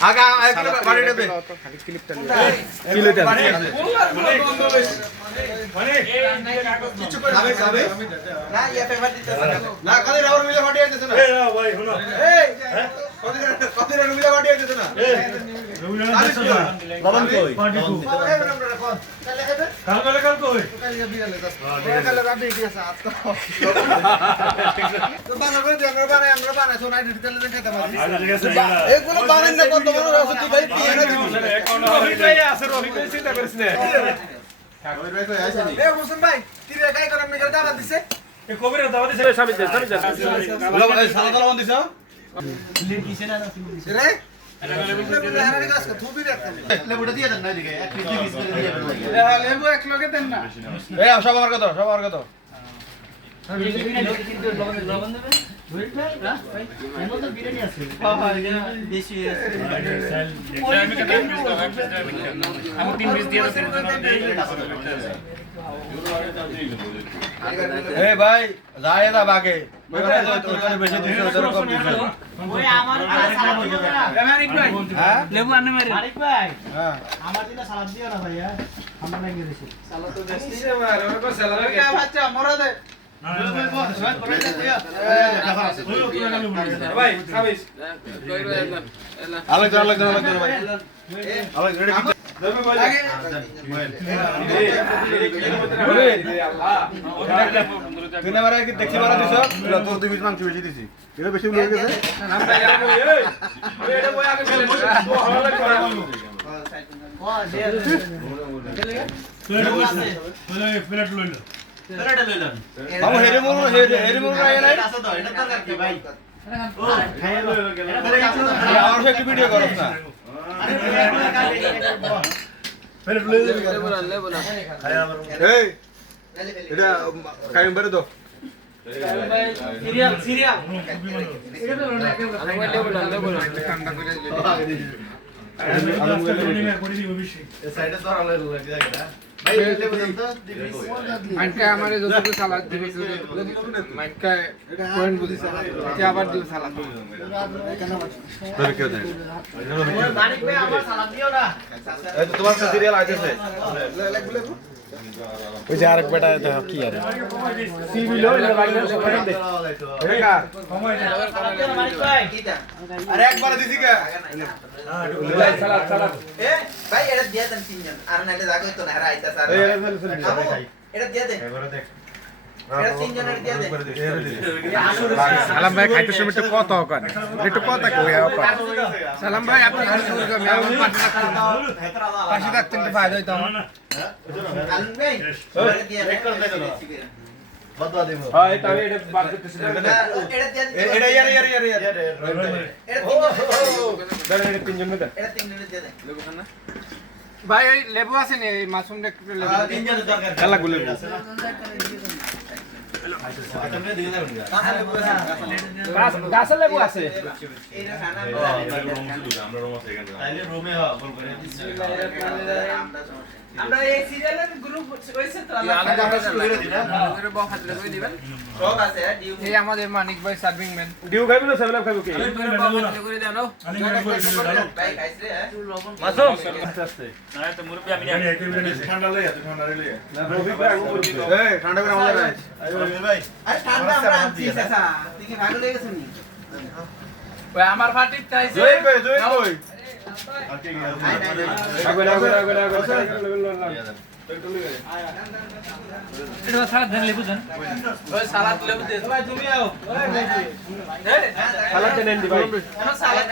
আগা একটু বাড়িটা দে খালি ক্লিপটা কি লইতে মানে কিছু করে যাবে না ইয়া পেপার দিতে না কালে রাবার মিলে ফাটি যাইতেছে না এই না ভাই শোনো এই কতদিন মিলে ফাটি যাইতেছে না লবণ কই কাল কই কালে রাবি কি আছে আজ তো বানা করে দিও আমরা বানাই সোনাই দিতে লেন খেতে পারি ঠিক আছে এগুলো বানাই না কত বড় আছে তুই ভাই কি এনে দিবি রফিক ভাই আছে রফিক ভাই চিন্তা করিস না এ হোসেন ভাই তিরে কাই করে আমি দাবা দিছে এ কবিরের দাওয়াত দিছে স্বামী যা সাদা লবণ দিছ রে হারানি গাছ থুবি রে লেবুটা দিয়ে দেন না এদিকে এক কেজি 20 করে দিয়ে দেন লেবু এক লগে দেন না এই সব আমার কত এই ভাই যায় না বাগে ওখানে বেশি দিছে ওদের কম দিছে ওই আমার সালাদ দিও না মানিক ভাই হ্যাঁ লেবু আননে মারি মানিক ভাই হ্যাঁ আমার দিলে সালাদ দিও না ভাইয়া আমরা লাগিয়ে দিছি সালাদ তো দেশি ওরে কো সালাদ কে বাচ্চা মরা দে ভাই খাবিস আলেক ভাই আলেক রেডি তুই না মারা কি দেখি মারা দিছ তোর দুই পিস মাংস বেশি দিছি এটা বেশি হয়ে গেছে প্লেট লইল বাবু হেরে মোর রায় নাই আর একটু ভিডিও করছ না প্লেট লইল এই এটা কাইম বারে দাও সিরিয়াল মাইকা আমারে যতটুকু সালাদ দিবে মাইকা পয়েন্ট বুঝিছে কি আবার দিও সালাদ ধরে কেউ দেয় মানিক ভাই আমার সালাদ দিও না এই তো তোমার সিরিয়াল আইতেছে ওই যে আরেক বেটা দেখো কি আর সিবি লো লাগাইলে সবাই দেখ এটা সালাদ দিও না মানিক ভাই আরে একবার দিছি কে সালাদ এ ভাই এটা দিয়ে দেন তিনজন আর নাইলে জাগো তো না হারা আইতা স্যার এই এটা দিয়ে দেন এটা তিনজনের দিয়ে দেন সালাম ভাই খাইতে সময় একটু কত কর একটু কথা কই সালাম ভাই আপনি আর শুরু করুন আমি পাশে থাকতেন তো ফায়দা হইতো আমার আলম ভাই এটা দিয়ে দেন বদলা দেব হয় তাহলে এটা বাদ করতেছ এটা দিয়ে দেন এটা ইয়ার এটা তিনজন মধ্যে এটা তিনজনের দিয়ে দেন ভাই ওই লেবু আছে নি এই মাশরুমটা একটু লেবু তিনজনের দরকার খেলা গুলো গাছের লেবু আছে এটা খানা তাইলে রুমে বল করে আমরা এই সিরিয়ালের গ্রুপ হইছে তো আমরা শুরু করে দিই না আমাদের বউ হাত লাগিয়ে দিবেন সব আছে ডিউ এই আমাদের মানিক ভাই সার্ভিং ম্যান ডিউ খাইবো না সেভেন খাইবো কি করে দাও ভাই খাইছে হ্যাঁ মাসুম ঠান্ডা লইয়া এই ঠান্ডা করে আমাদের ভাই আরে ঠান্ডা আমরা আনছি চাচা তুই কি ভালো লেগেছে নি ওই আমার ফাটিক চাইছে জয় কই এটা সালাদ দেন লেবু দেন ওই সালাদ লেবু দে ভাই তুমি আও সালাদ দেন দি ভাই সালাদ